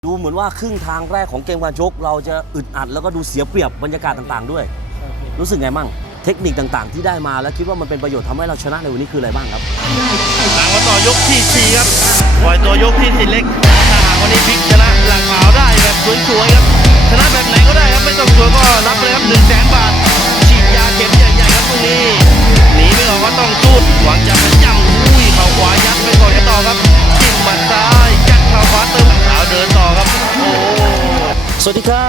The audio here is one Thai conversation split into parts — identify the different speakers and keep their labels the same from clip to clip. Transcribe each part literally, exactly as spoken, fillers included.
Speaker 1: ดูเหมือนว่าครึ่งทางแรกของเกมการชกเราจะอึดอัดแล้วก็ดูเสียเปรียบบรรยากาศต่างๆด้วยรู้สึกไงมั่งเทคนิคต่างๆที่ได้มาแล้วคิดว่ามันเป็นประโยชน์ทำให้เราชนะในวันนี้คืออะไรบ้างครับ
Speaker 2: หลังมาต่อยกที่สี่ครับปล่อยตัวยกที่สี่เล็กถ้าหากวันนี้พลิกชนะหลังขาวได้แบบสวยๆครับชนะแบบไหนก็ได้ครับไม่ต้องสวยก็รับเลยครับหนึ่งแสนบาทฉีดยาเข็มใหญ่ๆครับตรงนี้หนีไม่ออกก็ต้องสู้หวังจะมันย่ำอุ้ยเข่าขวายัดไปก่อนกันต่อครับจิ้มหมัดซ้ายยัดเข่าขวาเติมขาวเดินต่อครับโอ้
Speaker 1: สวัสดีครับ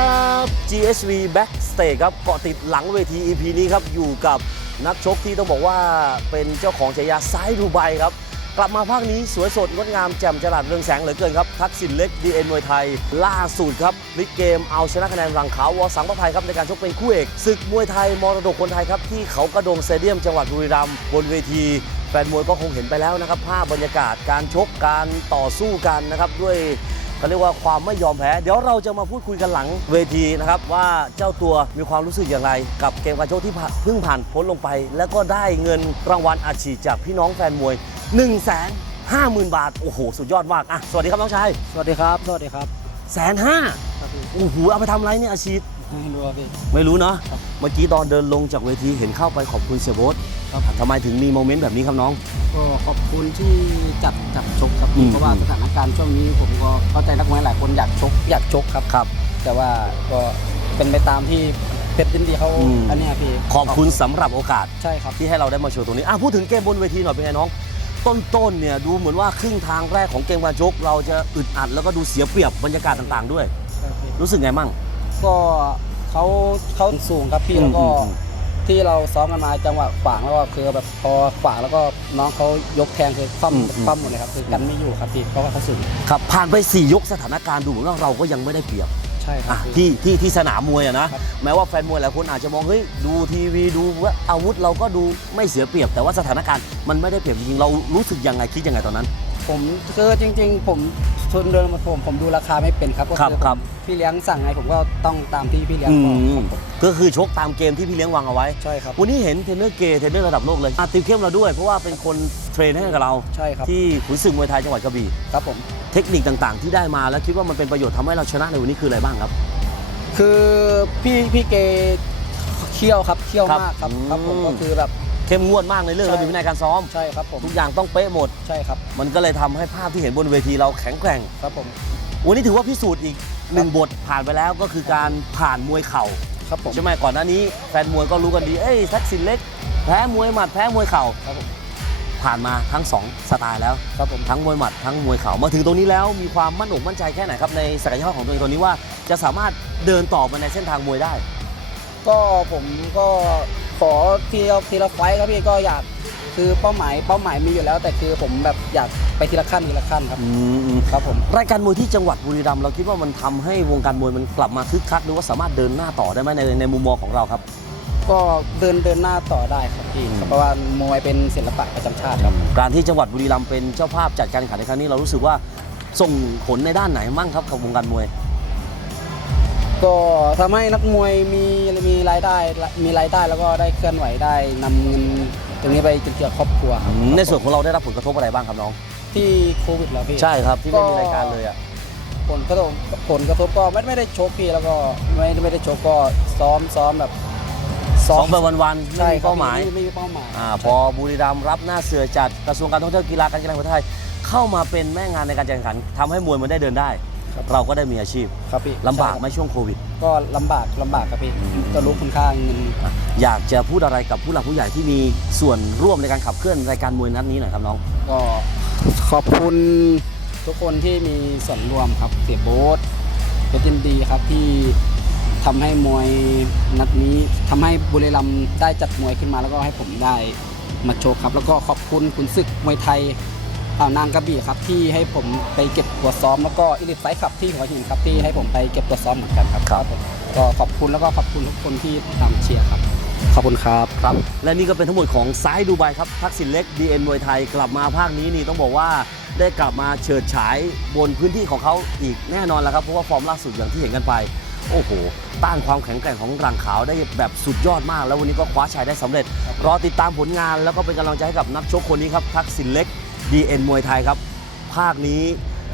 Speaker 1: จี เอส วี Backstage ครับเกาะติดหลังเวที อี พี นี้ครับอยู่กับนักชกที่ต้องบอกว่าเป็นเจ้าของฉายาซ้ายดูไบครับกลับมาภาคนี้สวยสดงดงามแจ่มจรัสเรืองแสงเหลือเกินครับทักษิณเล็ก ดี เอ็น มวยไทยล่าสุดครับพลิกเกมเอาชนะคะแนนรังขาววสังประภัยครับในการชกเป็นคู่เอกศึกมวยไทยมรดกคนไทยครับที่เขากระโดงสเตเดียมจังหวัดบุรีรัมย์บนเวทีแฟนมวยก็คงเห็นไปแล้วนะครับภาพบรรยากาศการชกการต่อสู้กันนะครับด้วยเขาเรียกว่าความไม่ยอมแพ้เดี๋ยวเราจะมาพูดคุยกันหลังเวทีนะครับว่าเจ้าตัวมีความรู้สึกอย่างไรกับเกมการชกที่เพิ่งผ่านพ้นลงไปแล้วก็ได้เงินรางวัลอัดฉีดจากพี่น้องแฟนมวย หนึ่งแสนห้าหมื่น บาทโอ้โหสุดยอดมากอ่ะสวัสดีครับน้องชาย
Speaker 3: สวัสดีครับสวัสดีครับ
Speaker 1: แสนห้าโอ้โหเอาไปทำอะไรเนี่ยอาชีพ
Speaker 3: ไม่รู้พี่
Speaker 1: ไม่รู้เนาะเมื่อกี้ตอนเดินลงจากเวทีเห็นเข้าไปขอบคุณเสียโบ๊ททำไมถึงมีโมเมนต์แบบนี้ครับน้อง
Speaker 3: ก็ขอบคุณที่จัดจัดชกครับพี่เพราะว่าสถานการณ์ช่วงนี้ผมก็เข้าใจนักมวยหลายคนอยากชกอยากชกครับ
Speaker 1: ครับ
Speaker 3: แต่ว่าก็เป็นไปตามที่เพชรยินดีเขาอันนี้พี่
Speaker 1: ขอบคุณสำหรับโอกาส
Speaker 3: ใช่ครับ
Speaker 1: ที่ให้เราได้มาโชว์ตรงนี้อ่ะพูดถึงเกมบนเวทีหน่อยเป็นไงน้องต้นๆเนี่ยดูเหมือนว่าครึ่งทางแรกของเกมการชกเราจะอึดอัดแล้วก็ดูเสียเปรียบบรรยากาศต่างๆด้วยรู้สึกไงมั่ง
Speaker 3: ก็เขาเขาสูงครับพี่แล้วก็ที่เราซ้อมกันมาจังหวะขวางแล้วก็คือแบบพอขวางแล้วก็น้องเขายกแทงคือคว่ำคว่ำหมดเลยครับคือกันไม่อยู่ครับพี่เพราะว่าเขาสูง
Speaker 1: ครับผ่านไปสี่ยกสถานการณ์ดูเหมือนว่าเราก็ยังไม่ได้เปรียบ
Speaker 3: ใช่ครับ
Speaker 1: ที่ที่ที่สนามมวยอะนะแม้ว่าแฟนมวยหลายคนอาจจะมองเฮ้ยดูทีวีดูว่าอาวุธเราก็ดูไม่เสียเปรียบแต่ว่าสถานการณ์มันไม่ได้เปรียบจริงๆเรารู้สึกยังไงคิดยังไงตอนนั้น
Speaker 3: ผมคือจริงๆผมทุนเดินมาผมผมดูราคาไม่เป็นครับก็คือพี่เลี้ยงสั่งไงผมก็ต้องตามที่พี่เลี้ยงบอก
Speaker 1: ก็คือชกตามเกมที่พี่เลี้ยงวางเอาไว้
Speaker 3: ใช่ครับ
Speaker 1: วันนี้เห็นเทรนเนอร์เกย์เทรนเนอร์ระดับโลกเลยติวเข้มเราด้วยเพราะว่าเป็นคนเทรนให้กับเรา
Speaker 3: ใช่ครับ
Speaker 1: ที่ขุนศึกมวยไทยจังหวัดกระบี่
Speaker 3: ครับผม
Speaker 1: เทคนิคต่างๆที่ได้มาแล้วคิดว่ามันเป็นประโยชน์ทำให้เราชนะในวันนี้คืออะไรบ้างครับ
Speaker 3: คือพี่พี่เกย์เคี่ยวครับเคี่ยวมากครับครับผมก็คือแบบ
Speaker 1: เข้มงวดมากในเรื่องระเบียบวินัยการซ้อม
Speaker 3: ใช่ครับผม
Speaker 1: ทุกอย่างต้องเป๊ะหมด
Speaker 3: ใช่ครับ
Speaker 1: มันก็เลยทำให้ภาพที่เห็นบนเวทีเราแข็งแกร่ง
Speaker 3: ครับผม
Speaker 1: วันนี้ถือว่าพิสูจน์อีกหนึ่งบทผ่านไปแล้วก็คือการผ่านมวยเข่า
Speaker 3: ครับผม
Speaker 1: ใช่ไหมก่อนหน้านี้แฟนมวยก็รู้กันดีเอ้ยทักษิณเล็กแพ้มวยหมัดแพ้มวยเข่า
Speaker 3: ครับผม
Speaker 1: ผ่านมาทั้งสองสไตล์แล้ว
Speaker 3: ครับผม
Speaker 1: ทั้งมวยหมัดทั้งมวยเข่ามาถึงตรงนี้แล้วมีความมั่นอกมั่นใจแค่ไหนครับในศักยภาพของตัวเองตอนนี้ว่าจะสามารถเดินต่อไปในเส้นทางมวยได้
Speaker 3: ก็ผมก็ขอทีละทีละไฟครับพี่ก็อยากคือเป้าหมายเป้าหมายมีอยู่แล้วแต่คือผมแบบอยากไปทีละขั้นทีละขั้นครับครับผม
Speaker 1: รายการมวยที่จังหวัดบุรีรัมย์เราคิดว่ามันทำให้วงการมวยมันกลับมาคึกคักหรือว่าสามารถเดินหน้าต่อได้ไหมในในมุมมองของเราครับ
Speaker 3: ก็เดินเดินหน้าต่อได้ครับพี่เพราะว่ามวยเป็นศิลปะประจำชาติครับ
Speaker 1: การที่จังหวัดบุรีรัมย์เป็นเจ้าภาพจัดการแข่งขันในครั้งนี้เรารู้สึกว่าส่งผลในด้านไหนมั่งครับกับวงการมวย
Speaker 3: ก็ทำให้นักมวยมีมีรายได้มีรายได้แล้วก็ได้เคลื่อนไหวได้นำเงินตรงนี้ไปจุนเจือครอบครัวครับ
Speaker 1: ในส่วนของเราได้รับผลกระทบอะไรบ้างครับน้อง
Speaker 3: ที่โควิดแล้วพี่
Speaker 1: ใช่ครับที่ไม่มีรายการเลยอ่ะ
Speaker 3: ผลกระทบผลกระทบก็ไม่ไม่ได้โชคพี่แล้วก็ไม่ไม่ได้โชคก็ซ้อมซ้อมแบบ
Speaker 1: ซ้อมไปวันๆไม่มีเป้าหมาย
Speaker 3: ไม่มีเป้าหมาย
Speaker 1: อ่าพอบุรีรัมย์รับหน้าเสือจัดกระทรวงการท่องเที่ยวกีฬาการกีฬาแห่งประเทศไทยเข้ามาเป็นแม่งานในการแข่งขันทำให้มวยมันได้เดินได้เราก็ได้มีอาชีพ
Speaker 3: ครับพี่
Speaker 1: ลำบากไหมช่วงโควิด
Speaker 3: ก็ลำบากลำบากครับพี่จะรู้คุณค่าเงิน
Speaker 1: อยากจะพูดอะไรกับผู้หลักผู้ใหญ่ที่มีส่วนร่วมในการขับเคลื่อนรายการมวยนัดนี้หน่อยครับน้อง
Speaker 3: ก็ขอบคุณทุกคนที่มีส่วนร่วมครับเสียโบ๊ทเพชรยินดีครับที่ทำให้มวยนัดนี้ทำให้บุรีรัมย์ได้จัดมวยขึ้นมาแล้วก็ให้ผมได้มาโชว์ครับแล้วก็ขอบคุณขุนศึกมวยไทยอ่าวนางกระบี่ครับที่ให้ผมไปเก็บตัวซ้อมแล้วก็อิลิทไฟท์ขับที่หัวหินครับที่ให้ผมไปเก็บตัวซ้อมเหมือนกันครับครับก็ขอบคุณแล้วก็ขอบคุณทุกคนที่ตามเชียร์ครับขอบคุณครับ
Speaker 1: ครับและนี่ก็เป็นทั้งหมดของซ้ายดูไบครับทักษิณเล็ก ดี เอ็น มวยไทยกลับมาภาคนี้นี่ต้องบอกว่าได้กลับมาเฉิดฉายบนพื้นที่ของเขาอีกแน่นอนแล้วครับเพราะว่าฟอร์มล่าสุดอย่างที่เห็นกันไปโอ้โหต้านความแข็งแกร่งของรังขาวได้แบบสุดยอดมากแล้ววันนี้ก็คว้าชัยได้สำเร็จรอติดตามผลงานแล้วก็เป็นกำลังใจให้กับนักชกคนนี้ครับทักษิณเล็ก ดี เอ็น มวยไทยครับภาคนี้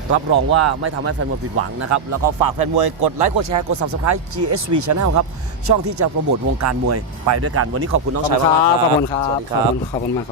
Speaker 1: รับรองว่าไม่ทำให้แฟนมวยผิดหวังนะครับแล้วก็ฝากแฟนมวยกดไลค์กดแชร์กด Subscribe จี เอส วี Channel ครับช่องที่จะโปรโมทวงการมวยไปด้วยกันวันนี้ขอบคุณน้องชายมากๆครับ
Speaker 3: ขอบคุณครับ
Speaker 1: สวัสดี
Speaker 3: ข
Speaker 1: ค
Speaker 3: อบ
Speaker 1: รับ
Speaker 3: คุณขอบคุณมากครับ